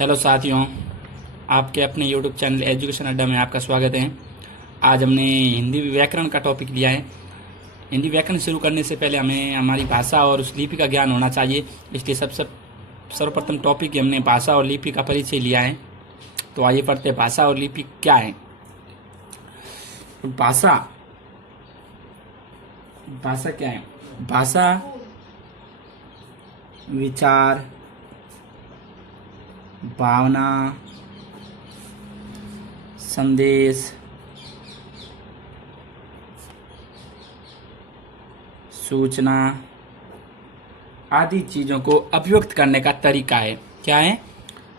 Hello साथियों, आपके अपने यूट्यूब चैनल एजुकेशन अड्डा में आपका स्वागत है। आज हमने हिंदी व्याकरण का टॉपिक लिया है। हिंदी व्याकरण शुरू करने से पहले हमें हमारी भाषा और उस लिपि का ज्ञान होना चाहिए। इसलिए सबसे सर्वप्रथम टॉपिक हमने भाषा और लिपि का परिचय लिया है। तो आइए पढ़ते हैं, भाषा और लिपि क्या है। तो भाषा भाषा क्या है? भाषा विचार, भावना, संदेश, सूचना आदि चीज़ों को अभिव्यक्त करने का तरीका है। क्या है?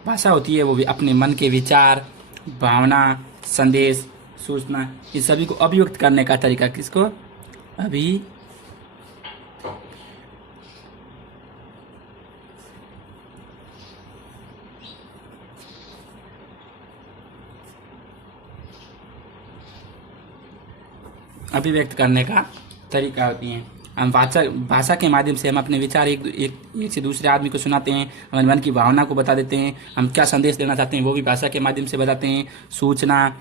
भाषा होती है वो भी अपने मन के विचार, भावना, संदेश, सूचना, ये सभी को अभिव्यक्त करने का तरीका। किसको? अभिव्यक्त करने का तरीका होती है। हम भाषा के माध्यम से हम अपने विचार एक से दूसरे आदमी को सुनाते हैं, हमारे मन की भावना को बता देते हैं, हम क्या संदेश देना चाहते हैं वो भी भाषा के माध्यम से बताते हैं। सूचना,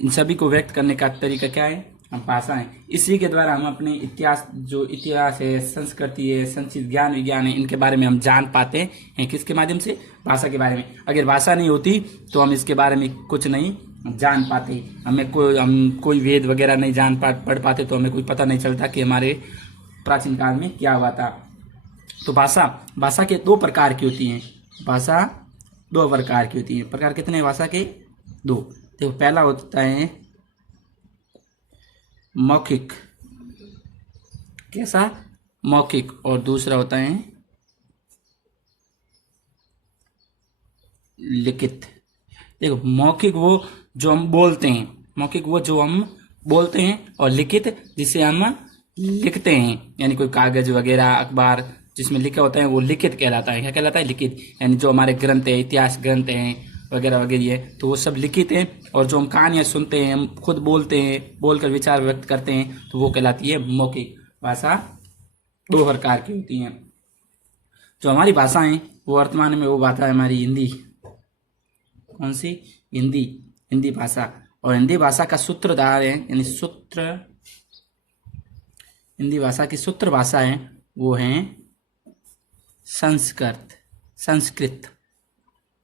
इन सभी को व्यक्त करने का तरीका क्या है? हम भाषा है। इसी के द्वारा हम अपने इतिहास है, संस्कृति है, संचित ज्ञान विज्ञान है, इनके बारे में हम जान पाते हैं। किसके माध्यम से? भाषा के बारे में। अगर भाषा नहीं होती तो हम इसके बारे में कुछ नहीं जान पाते। हम कोई वेद वगैरह नहीं पढ़ पाते, तो हमें कोई पता नहीं चलता कि हमारे प्राचीन काल में क्या हुआ था। तो भाषा के दो प्रकार की होती हैं। भाषा दो प्रकार की होती है। प्रकार कितने हैं भाषा के? दो। देखो, पहला होता है मौखिक। कैसा? मौखिक। और दूसरा होता है लिखित। देखो, मौखिक वो जो हम बोलते हैं, और लिखित जिसे हम लिखते हैं, यानी कोई कागज वगैरह, अखबार जिसमें लिखा होता है वो लिखित कहलाता है। क्या कहलाता है? लिखित। यानी जो हमारे ग्रंथ है, इतिहास ग्रंथ हैं वगैरह वगैरह है, तो वो सब लिखित है। और जो हम कहानियां सुनते हैं, हम खुद बोलते हैं, बोलकर विचार व्यक्त करते हैं, तो वो कहलाती है मौखिक भाषा। दो प्रकार की होती हैं। जो हमारी भाषा है वो वर्तमान में वो भाषा है हमारी हिंदी। कौन सी? हिंदी भाषा। और हिंदी भाषा का सूत्रधार है, यानी हिंदी भाषा की सूत्र भाषा है वो है संस्कृत।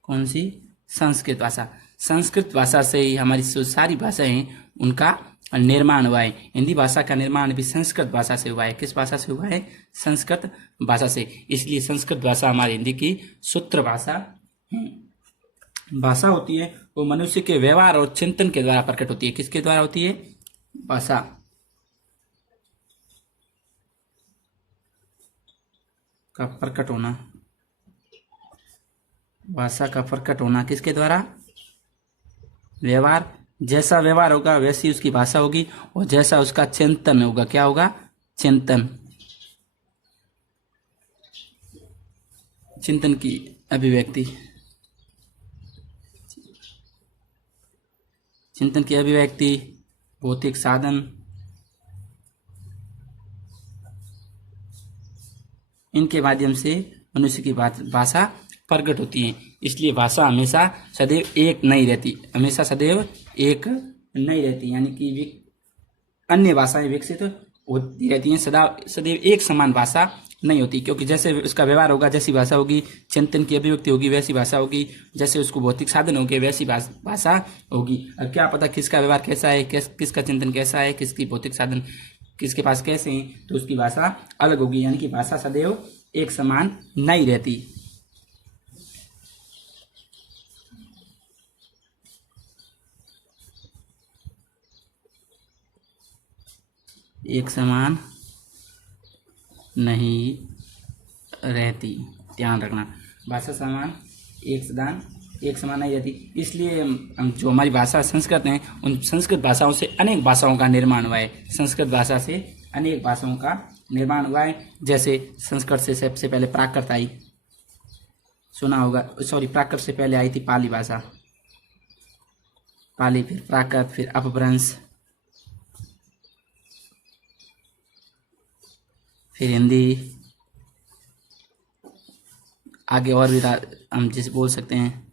कौन सी? संस्कृत भाषा। संस्कृत भाषा से ही हमारी जो सारी भाषाएं हैं उनका निर्माण हुआ है। हिंदी भाषा का निर्माण भी संस्कृत भाषा से हुआ है। किस भाषा से हुआ है? संस्कृत भाषा से। इसलिए संस्कृत भाषा हमारी हिंदी की सूत्र भाषा है। भाषा होती है वो मनुष्य के व्यवहार और चिंतन के द्वारा प्रकट होती है। किसके द्वारा होती है? भाषा का प्रकट होना। भाषा का प्रकट होना किसके द्वारा? व्यवहार। जैसा व्यवहार होगा वैसी उसकी भाषा होगी, और जैसा उसका चिंतन होगा। क्या होगा? चिंतन की अभिव्यक्ति। चिंतन की अभिव्यक्ति, भौतिक साधन, इनके माध्यम से मनुष्य की भाषा प्रकट होती है। इसलिए भाषा हमेशा सदैव एक नहीं रहती। यानी कि अन्य भाषाएं विकसित होती रहती हैं, सदैव एक समान भाषा नहीं होती। क्योंकि जैसे उसका व्यवहार होगा जैसी भाषा होगी, चिंतन की अभिव्यक्ति होगी वैसी भाषा होगी, जैसे उसको भौतिक साधन होंगे वैसी भाषा होगी। और क्या पता किसका व्यवहार कैसा है, किसका चिंतन कैसा है, किसकी भौतिक साधन किसके पास कैसे हैं, तो उसकी भाषा अलग होगी। यानी कि भाषा सदैव एक समान नहीं रहती। एक समान नहीं रहती, ध्यान रखना। भाषा एक समान नहीं रहती। इसलिए हम जो हमारी भाषा संस्कृत है, उन संस्कृत भाषाओं से अनेक भाषाओं का निर्माण हुआ है। संस्कृत भाषा से अनेक भाषाओं का निर्माण हुआ है। जैसे संस्कृत से सबसे पहले प्राकृत आई, सुना होगा। प्राकृत से पहले आई थी पाली भाषा। पाली, फिर प्राकृत, फिर अपभ्रंश, फिर हिंदी, आगे और भी हम जैसे बोल सकते हैं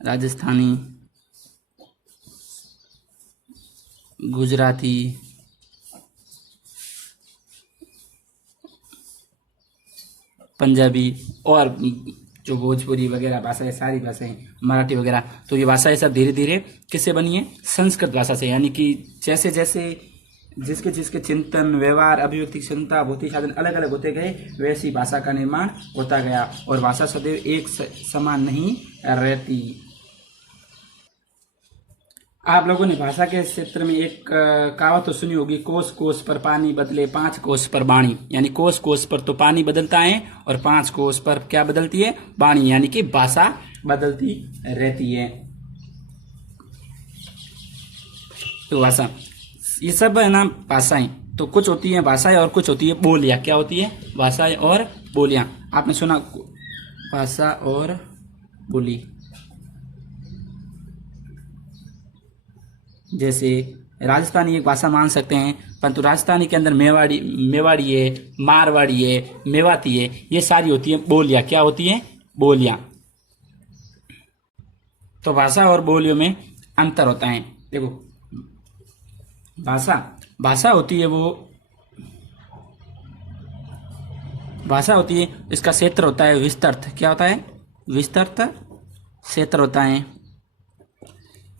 राजस्थानी, गुजराती, पंजाबी और जो भोजपुरी वगैरह भाषाएं, सारी भाषाएं, मराठी वगैरह, तो ये भाषाएं सब धीरे धीरे किससे बनी है? संस्कृत भाषा से। यानी कि जैसे जैसे जिसके जिसके चिंतन, व्यवहार, अभिव्यक्ति क्षमता, भौतिक साधन अलग अलग होते गए, वैसी भाषा का निर्माण होता गया और भाषा सदैव एक समान नहीं रहती। आप लोगों ने भाषा के क्षेत्र में एक कहावत तो सुनी होगी, कोस कोस पर पानी बदले 5 कोस पर वाणी। यानी कोस कोस पर तो पानी बदलता है और 5 कोस पर क्या बदलती है? वाणी, यानी कि भाषा बदलती रहती है। तो भाषा, ये सब है ना भाषाएं। तो कुछ होती है भाषाएं और कुछ होती है बोलियां। क्या होती है? भाषाएं और बोलियां। आपने सुना भाषा और बोली। जैसे राजस्थानी एक भाषा मान सकते हैं, परंतु राजस्थानी के अंदर मेवाड़ी है, मारवाड़ी है, मेवाती है, ये सारी होती है बोलियां। क्या होती है? बोलियां। तो भाषा और बोलियों में अंतर होता है। देखो, भाषा होती है भाषा होती है, इसका क्षेत्र होता है विस्तृत। क्या होता है? विस्तृत क्षेत्र होता है।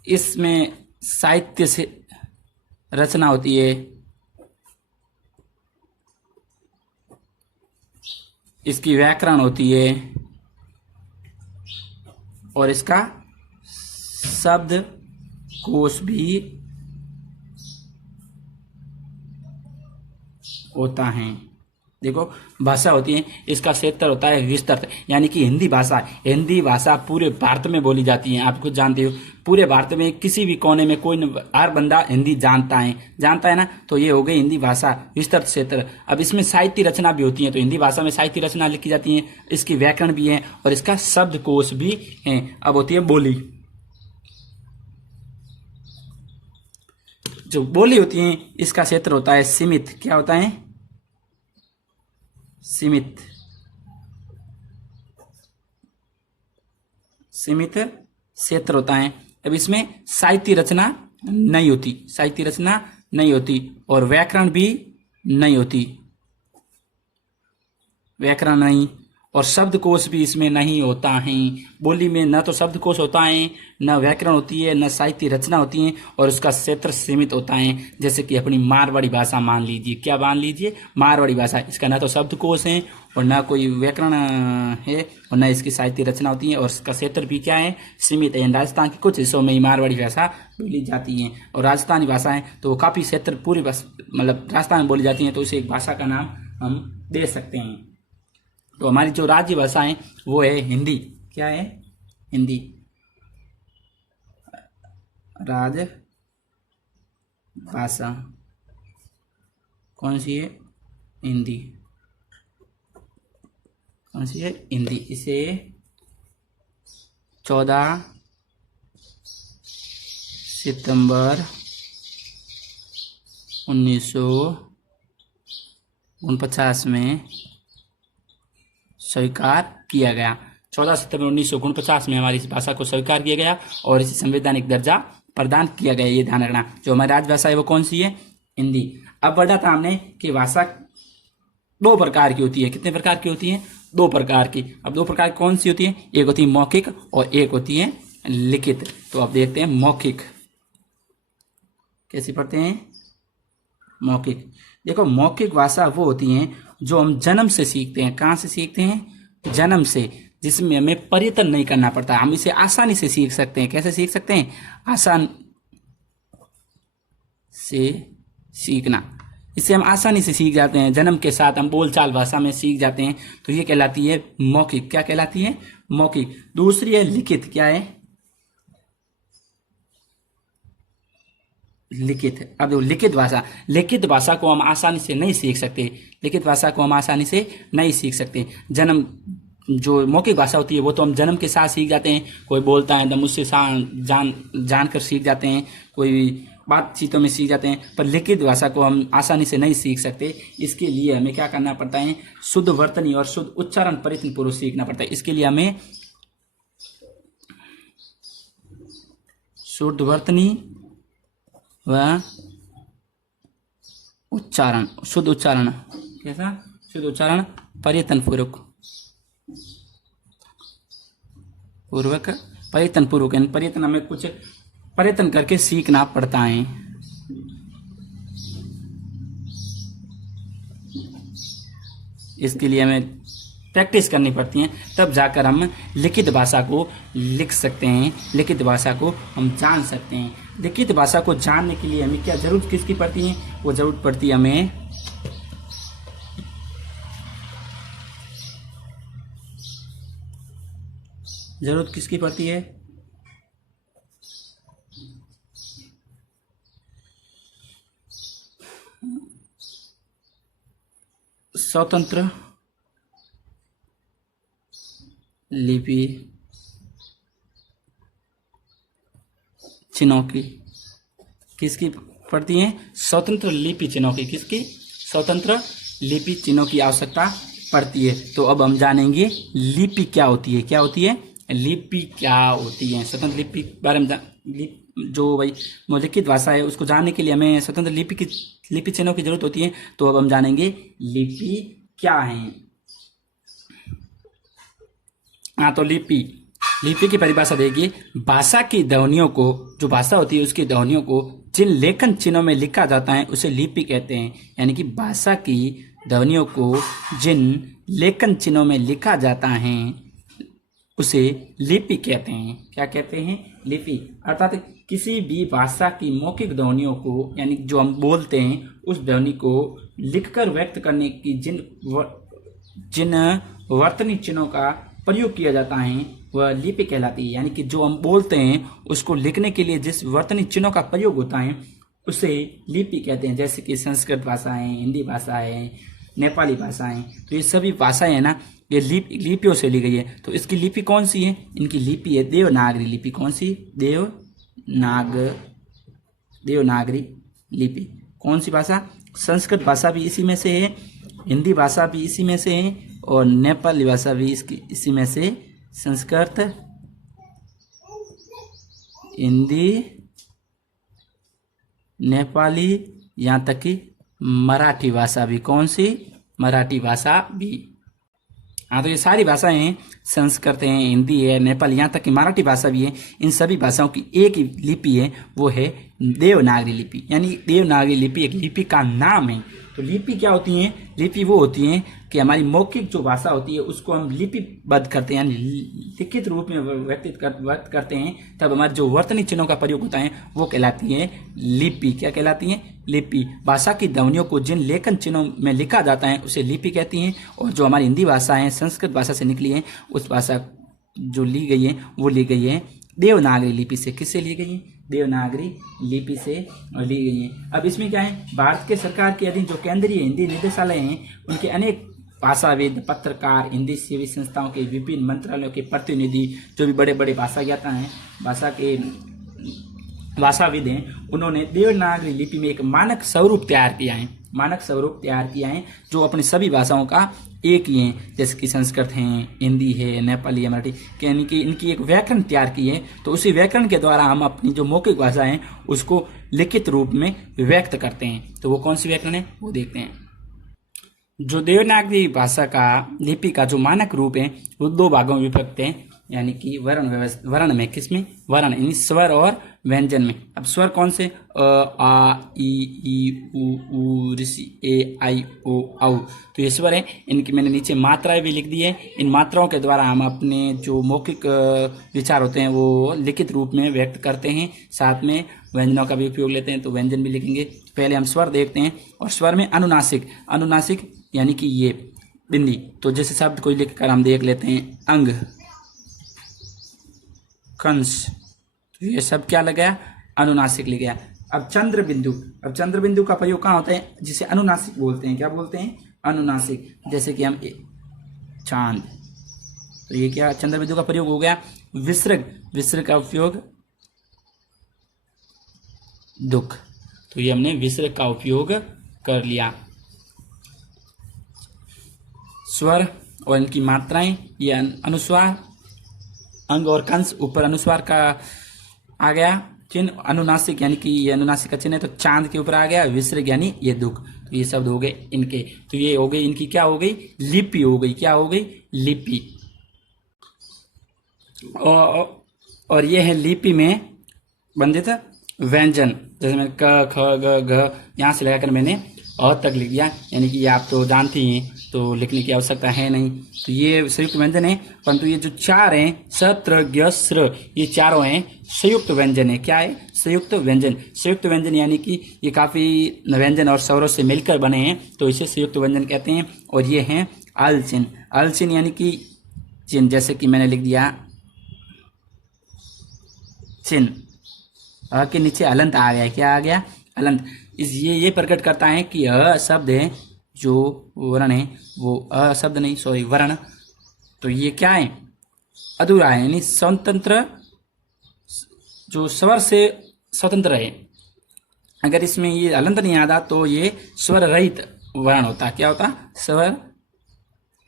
इसमें साहित्य से रचना होती है, इसकी व्याकरण होती है और इसका शब्द कोश भी होता है। देखो, भाषा होती है, इसका क्षेत्र होता है विस्तृत। यानी कि हिंदी भाषा पूरे भारत में बोली जाती है। आप कुछ जानते हो, पूरे भारत में किसी भी कोने में कोई हर बंदा हिंदी जानता है ना। तो ये हो गई हिंदी भाषा विस्तृत क्षेत्र। अब इसमें साहित्य रचना भी होती है, तो हिंदी भाषा में साहित्य रचना लिखी जाती है, इसकी व्याकरण भी है और इसका शब्दकोश भी है। अब होती है बोली। जो बोली होती है, इसका क्षेत्र होता है सीमित। क्या होता है? सीमित क्षेत्र होता है। अब इसमें साहित्य रचना नहीं होती और व्याकरण भी नहीं होती। व्याकरण नहीं और शब्दकोश भी इसमें नहीं होता है। बोली में न तो शब्दकोश होता है, न व्याकरण होती है, न साहित्य रचना होती है और उसका क्षेत्र सीमित होता है। जैसे कि अपनी मारवाड़ी भाषा मान लीजिए। क्या मान लीजिए? मारवाड़ी भाषा। इसका न तो शब्दकोश है और न कोई व्याकरण है और न इसकी साहित्य रचना होती है और इसका क्षेत्र भी क्या है? सीमित है। राजस्थान के कुछ हिस्सों में ही मारवाड़ी भाषा बोली जाती है और राजस्थानी भाषा है तो वो काफ़ी क्षेत्र पूरी मतलब राजस्थान में बोली जाती है, तो उसे एक भाषा का नाम हम दे सकते हैं। तो हमारी जो राज्य भाषा है वो है हिंदी। क्या है? हिंदी। राज भाषा कौन सी है? हिंदी। कौन सी है? हिंदी। इसे 14 सितंबर 1949 में स्वीकार किया गया। 14 सितंबर 1949 में हमारी इस भाषा को स्वीकार किया गया और इसे संवैधानिक दर्जा प्रदान किया गया। ये ध्यान रखना। जो हमारी राजभाषा है वो कौन सी है? हिंदी। अब बढ़ा था हमने कि भाषा 2 प्रकार की होती है। कितने प्रकार की होती है? 2 प्रकार की। अब 2 प्रकार कौन सी होती है? एक होती है मौखिक और एक होती है लिखित। तो अब देखते हैं मौखिक कैसे पढ़ते हैं। मौखिक। देखो, मौखिक भाषा वो होती है जो हम जन्म से सीखते हैं। कहाँ से सीखते हैं? जन्म से, जिसमें हमें प्रयत्न नहीं करना पड़ता। हम इसे आसानी से सीख सकते हैं। कैसे सीख सकते हैं? आसान से सीखना। इससे हम आसानी से सीख जाते हैं। जन्म के साथ हम बोलचाल भाषा में सीख जाते हैं। तो ये कहलाती है मौखिक। क्या कहलाती है? मौखिक। दूसरी है लिखित। क्या है? लिखित। अब लिखित भाषा को हम आसानी से नहीं सीख सकते। जन्म जो मौखिक भाषा होती है वो तो हम जन्म के साथ सीख जाते हैं। कोई बोलता है तो मुझसे जानकर सीख जाते हैं। कोई बातचीतों में सीख जाते हैं, पर लिखित भाषा को हम आसानी से नहीं सीख सकते। इसके लिए हमें क्या करना पड़ता है, शुद्ध वर्तनी और शुद्ध उच्चारण प्रयत्न पूर्वक सीखना पड़ता है। इसके लिए हमें शुद्ध वर्तनी व उच्चारण, शुद्ध उच्चारण, कैसा शुद्ध उच्चारण प्रयत्न पूर्वक प्रयत्न हमें कुछ प्रयत्न करके सीखना पड़ता है। इसके लिए हमें प्रैक्टिस करनी पड़ती है, तब जाकर हम लिखित भाषा को लिख सकते हैं, लिखित भाषा को हम जान सकते हैं। लिखित भाषा को जानने के लिए हमें क्या जरूरत किसकी पड़ती है, वो जरूरत पड़ती है हमें जरूरत किसकी पड़ती है, स्वतंत्र लिपि चिन्हों की। किसकी पड़ती है, स्वतंत्र लिपि चिन्हों की। किसकी, स्वतंत्र लिपि चिन्हों की आवश्यकता पड़ती है। तो अब हम जानेंगे लिपि क्या होती है। क्या होती है, लिपि क्या होती है। स्वतंत्र लिपि के बारे में जो भाई लिखित भाषा है उसको जानने के लिए हमें स्वतंत्र लिपि चिन्हों की जरूरत होती है। तो अब हम जानेंगे लिपि क्या है। हाँ, तो लिपि की परिभाषा देखिए, भाषा की ध्वनियों को, जो भाषा होती है उसकी ध्वनियों को जिन लेखन चिन्हों में लिखा जाता है उसे लिपि कहते हैं। यानी कि भाषा की ध्वनियों को जिन लेखन चिन्हों में लिखा जाता है उसे लिपि कहते हैं। क्या कहते हैं, लिपि। अर्थात किसी भी भाषा की मौखिक ध्वनियों को, यानी जो हम बोलते हैं उस ध्वनि को लिखकर व्यक्त करने की जिन वर्तनी चिन्हों का प्रयोग किया जाता है वह लिपि कहलाती है। यानी कि जो हम बोलते हैं उसको लिखने के लिए जिस वर्तनी चिन्हों का प्रयोग होता है उसे लिपि कहते हैं। जैसे कि संस्कृत भाषा है, हिंदी भाषा है, नेपाली भाषा है। तो ये सभी भाषाएं है ना, ये लिपियों से ली गई है। तो इसकी लिपि कौन सी है, इनकी लिपि है देवनागरी लिपि। कौन सी, देवनागरी लिपि। कौन सी भाषा, संस्कृत भाषा भी इसी में से है, हिंदी भाषा भी इसी में से है और नेपाली भाषा भी इसी में से। संस्कृत, हिंदी, नेपाली, यहाँ तक कि मराठी भाषा भी। कौन सी, मराठी भाषा भी। हाँ, तो ये सारी भाषाएं हैं, संस्कृत है, हिंदी है, नेपाली, यहाँ तक कि मराठी भाषा भी है। इन सभी भाषाओं की एक ही लिपि है, वो है देवनागरी लिपि। यानी देवनागरी लिपि एक लिपि का नाम है। तो लिपि क्या होती है, लिपि वो होती है कि हमारी मौखिक जो भाषा होती है उसको हम लिपिबद्ध करते हैं, यानी लिखित रूप में व्यक्त करते हैं। तब हमारे जो वर्तनी चिन्हों का प्रयोग होता है वो कहलाती है लिपि। क्या कहलाती है, लिपि। भाषा की ध्वनियों को जिन लेखन चिन्हों में लिखा जाता है उसे लिपि कहती हैं। और जो हमारी हिंदी भाषा है, संस्कृत भाषा से निकली है, उस भाषा जो ली गई है वो ली गई है देवनागरी लिपि से। किससे ली गई है, देवनागरी लिपि से ली गई है। अब इसमें क्या है, भारत के सरकार के अधीन जो केंद्रीय हिंदी निदेशालय हैं उनके अनेक भाषाविद, पत्रकार, हिंदी सेवी संस्थाओं के विभिन्न मंत्रालयों के प्रतिनिधि, जो भी बड़े बड़े भाषा ज्ञाता हैं, भाषाविद हैं, उन्होंने देवनागरी लिपि में एक मानक स्वरूप तैयार किया है, जो अपनी सभी भाषाओं का एक ही है। जैसे कि संस्कृत है, हिंदी है, नेपाली है, मराठी, यानी कि इनकी एक व्याकरण तैयार की है। तो उसी व्याकरण के द्वारा हम अपनी जो मौखिक भाषा है उसको लिखित रूप में व्यक्त करते हैं। तो वो कौन सी व्याकरण है वो देखते हैं। जो देवनागरी भाषा का लिपि का जो मानक रूप है वो दो भागों में विभक्त है, यानी कि वर्ण में। किसमें, वर्ण, यानी स्वर और व्यंजन में। अब स्वर कौन से, आ, ई, उ, ऋषि, ए, आई, ओ, औ। तो ये स्वर है, इनकी मैंने नीचे मात्राएं भी लिख दी है। इन मात्राओं के द्वारा हम अपने जो मौखिक विचार होते हैं वो लिखित रूप में व्यक्त करते हैं। साथ में व्यंजनों का भी उपयोग लेते हैं, तो व्यंजन भी लिखेंगे। पहले हम स्वर देखते हैं। और स्वर में अनुनासिक यानी कि ये बिंदी। तो जैसे शब्द कोई लिखकर हम देख लेते हैं, अंग, कंस, तो ये सब क्या लग गया, अनुनासिक लिख गया। अब चंद्र बिंदु का प्रयोग कहाँ होता है, जिसे अनुनासिक बोलते हैं। क्या बोलते हैं, अनुनासिक। जैसे कि हम चांद, तो ये क्या, चंद्र बिंदु का प्रयोग हो गया। विसर्ग का उपयोग दुख। तो ये हमने विसर्ग का उपयोग कर लिया। स्वर और इनकी मात्राएं, ये अनुस्वार, अंग और कंस, ऊपर अनुस्वार का आ गया चिन्ह, अनुनासिक यानी कि ये अनुनासिक का चिन्ह है तो चांद के ऊपर आ गया, विसर्ग यानी ये दुख। तो ये शब्द हो गए इनके। तो ये हो गई इनकी क्या हो गई, लिपि हो गई। क्या हो गई, लिपि। और ये है लिपि में बंधित व्यंजन। जैसे मैंने क ख ग घ यहाँ से लगाकर मैंने अ तक लिख दिया, यानी कि ये आप तो जानते ही हैं, तो लिखने की आवश्यकता है नहीं। तो ये संयुक्त व्यंजन है, परंतु ये जो चार हैं स त्र ज्ञ स्र, ये चारों हैं संयुक्त व्यंजन है। क्या है, संयुक्त व्यंजन। संयुक्त व्यंजन यानी कि ये काफी व्यंजन और स्वरों से मिलकर बने हैं, तो इसे संयुक्त व्यंजन कहते हैं। और ये हैं अल चिन्ह। अल चिन्ह यानी कि चिन्ह, जैसे कि मैंने लिख दिया चिन्ह, अ के नीचे अलंत आ गया। क्या आ गया, अलंत। ये प्रकट करता है कि अ शब्द है, जो वर्ण है वो अ शब्द नहीं, सॉरी वर्ण, तो ये क्या है, अधूरा है, यानी स्वतंत्र, जो स्वर से स्वतंत्र है। अगर इसमें ये अलंत नहीं आता तो ये स्वर रहित वर्ण होता। क्या होता, स्वर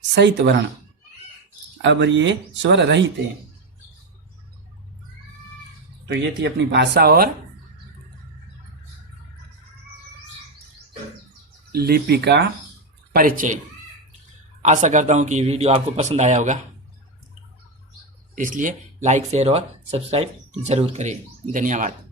सहित वर्ण। अब ये स्वर रहित है। तो ये थी अपनी भाषा और लिपि का परिचय। आशा करता हूं कि ये वीडियो आपको पसंद आया होगा, इसलिए लाइक, शेयर और सब्सक्राइब जरूर करें। धन्यवाद।